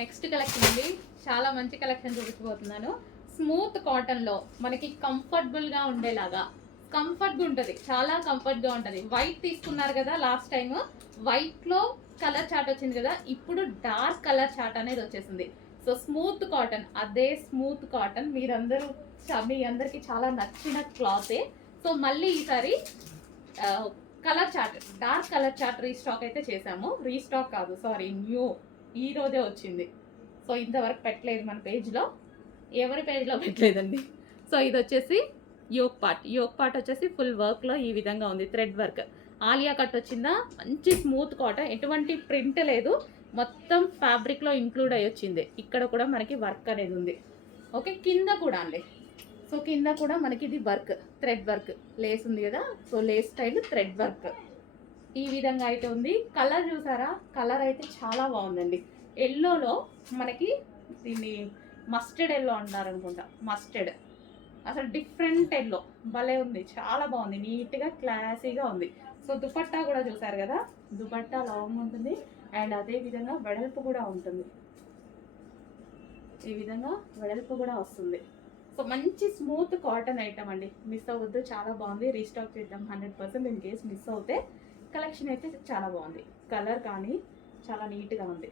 Next collection అండి, చాలా మంచి కలెక్షన్ చూపించబోతున్నాను. స్మూత్ కాటన్లో మనకి కంఫర్టబుల్గా ఉండేలాగా, కంఫర్ట్గా ఉంటుంది, చాలా కంఫర్ట్గా ఉంటుంది. వైట్ తీసుకున్నారు కదా లాస్ట్ టైం, వైట్లో కలర్ చార్ట్ వచ్చింది కదా, ఇప్పుడు డార్క్ కలర్ చార్ట్ అనేది వచ్చేసింది. సో స్మూత్ కాటన్, అదే స్మూత్ కాటన్ మీ అందరికీ చాలా నచ్చిన క్లాతే. సో మళ్ళీ ఈసారి colour chart, dark colour chart restock అయితే చేసాము. రీస్టాక్ కాదు, సారీ, న్యూ, ఈ రోజే వచ్చింది. సో ఇంతవరకు పెట్టలేదు మన పేజ్లో, ఎవరి పేజ్లో పెట్టలేదండి. సో ఇది వచ్చేసి యోక్ పార్ట్ వచ్చేసి ఫుల్ వర్క్లో ఈ విధంగా ఉంది. థ్రెడ్ వర్క్, ఆలియా కట్ వచ్చిందా, మంచి స్మూత్ కాటన్, ఎటువంటి ప్రింట్ లేదు, మొత్తం ఫ్యాబ్రిక్లో ఇంక్లూడ్ అయ్యి వచ్చింది. ఇక్కడ కూడా మనకి వర్క్ అనేది ఉంది. ఓకే, కింద కూడా అండి. సో కింద కూడా మనకి ఇది వర్క్, థ్రెడ్ వర్క్, లేస్ ఉంది కదా, so Lay's style thread work ఈ విధంగా అయితే ఉంది. కలర్ చూసారా, కలర్ అయితే చాలా బాగుందండి. ఎల్లోలో మనకి దీన్ని మస్టర్డ్ ఎల్లో అంటారు అనుకుంటా, మస్టర్డ్, అసలు డిఫరెంట్ ఎల్లో, భలే ఉంది, చాలా బాగుంది, నీట్గా క్లాసీగా ఉంది. సో దుపట్టా కూడా చూసారు కదా, దుపట్టా లాంగ్ ఉంటుంది అండ్ అదే విధంగా వెడల్పు కూడా ఉంటుంది, ఈ విధంగా వెడల్పు కూడా వస్తుంది. సో మంచి స్మూత్ కాటన్ ఐటమ్ అండి, మిస్ అవ్వద్దు, చాలా బాగుంది. రీస్టాక్ చేద్దాం 100%. ఇన్ కేస్ మిస్ అవుతే కలెక్షన్ అయితే చాలా బాగుంది, కలర్ కానీ చాలా నీట్గా ఉంది.